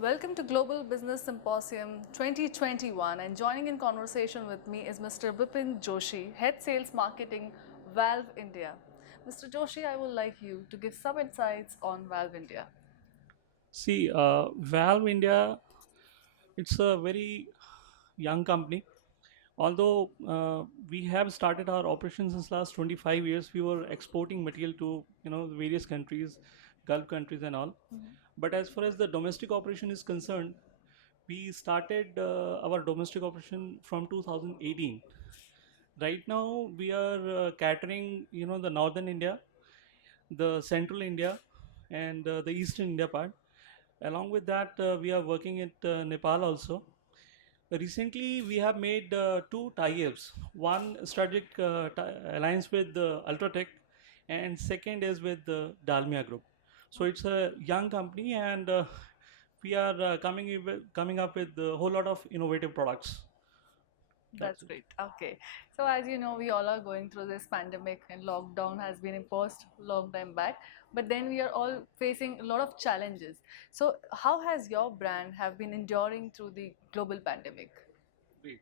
Welcome to Global Business Symposium 2021, and joining in conversation with me is Mr. Bipin Joshi, Head Sales Marketing, Valve India. Mr. Joshi, I would like you to give some insights on Valve India. See, Valve India, it's a very young company. Although we have started our operations since last 25 years, we were exporting material to various countries, Gulf countries and all. But as far as the domestic operation is concerned, we started our domestic operation from 2018. Right now, we are catering, the northern India, the central India, and the eastern India part. Along with that, we are working at Nepal also. Recently, we have made two tie-ups. One strategic alliance with Ultratech, and second is with the Dalmia Group. So it's a young company, and we are coming up with a whole lot of innovative products. That's That's it. great. Okay. So, as you know, we all are going through this pandemic, and lockdown has been imposed long time back. But then we are all facing a lot of challenges. So, how has your brand have been enduring through the global pandemic? Great.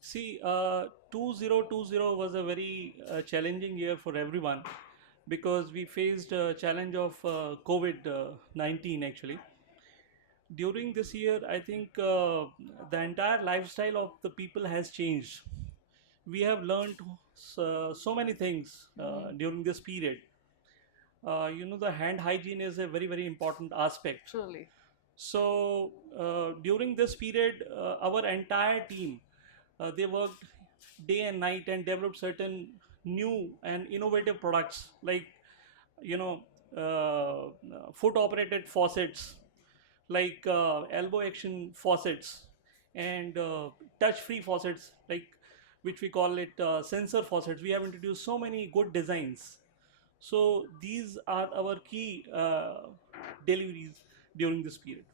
See, 2020 was a very challenging year for everyone because we faced a challenge of COVID 19 actually. During this year, I think the entire lifestyle of the people has changed. We have learned so many things during this period. The hand hygiene is a very, very important aspect. Truly. So during this period, our entire team they worked day and night and developed certain new and innovative products like foot operated faucets, like elbow action faucets and touch free faucets, like which we call it sensor faucets. We have introduced so many good designs. So these are our key deliveries during this period.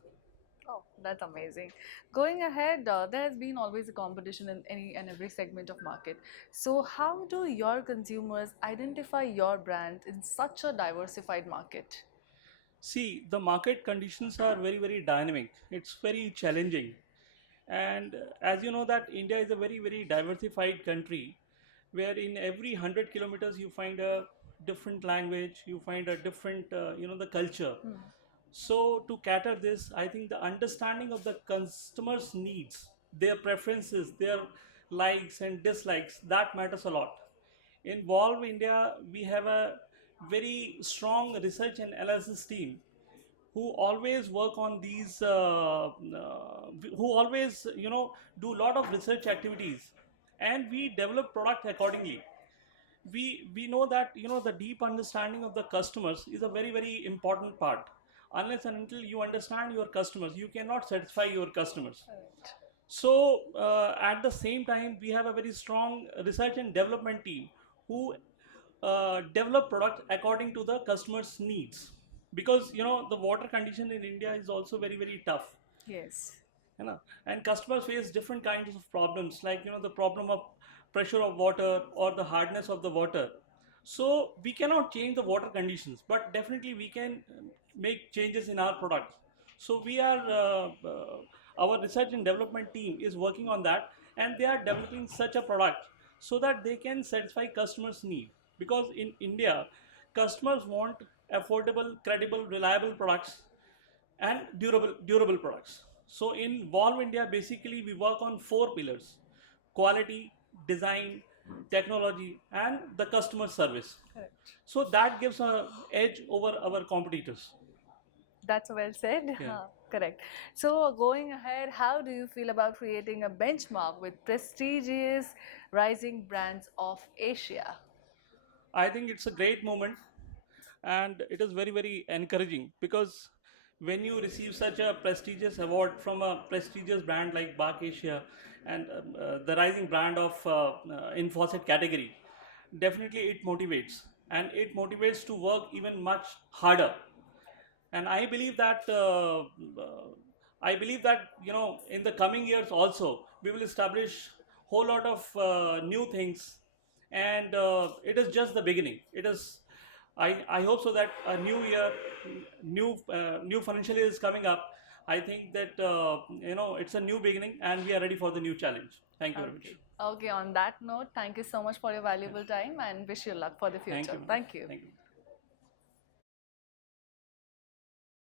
Oh, that's amazing. Going ahead, there has been always a competition in any and every segment of market. So, how do your consumers identify your brand in such a diversified market? See, the market conditions are very, very dynamic. It's very challenging. And as you know that India is a very, very diversified country where in every 100 kilometers you find a different language, you find a different, the culture. So to cater this, I think the understanding of the customer's needs, their preferences, their likes and dislikes, that matters a lot. In Valve India, we have a very strong research and analysis team who always work on these, who always, do a lot of research activities, and we develop product accordingly. We know that the deep understanding of the customers is a very, very important part. Unless and until you understand your customers, you cannot satisfy your customers. Correct. So at the same time, we have a very strong research and development team who develop products according to the customer's needs, because the water condition in India is also very, very tough. Yes. And customers face different kinds of problems, like the problem of pressure of water or the hardness of the water. So we cannot change the water conditions, but definitely we can make changes in our products. So we are our research and development team is working on that, and they are developing such a product so that they can satisfy customers need, because in India customers want affordable, credible, reliable products and durable products. So in Valve India, basically we work on four pillars: quality, design, technology, and the customer service. Correct. So that gives a edge over our competitors. That's well said. Yeah. Correct. So, going ahead, how do you feel about creating a benchmark with prestigious rising brands of Asia? I think it's a great moment, and it is very, very encouraging, because when you receive such a prestigious award from a prestigious brand like Bak Asia and the rising brand of in faucet category, definitely it motivates, and it motivates to work even much harder. And I believe that in the coming years also we will establish whole lot of new things, and it is just the beginning. It is, I hope so that a new year, new financial year is coming up. I think that it's a new beginning, and we are ready for the new challenge. Thank you very much. Okay. Okay, on that note, thank you so much for your valuable time and wish you luck for the Thank future. you. Thank you. Thank you.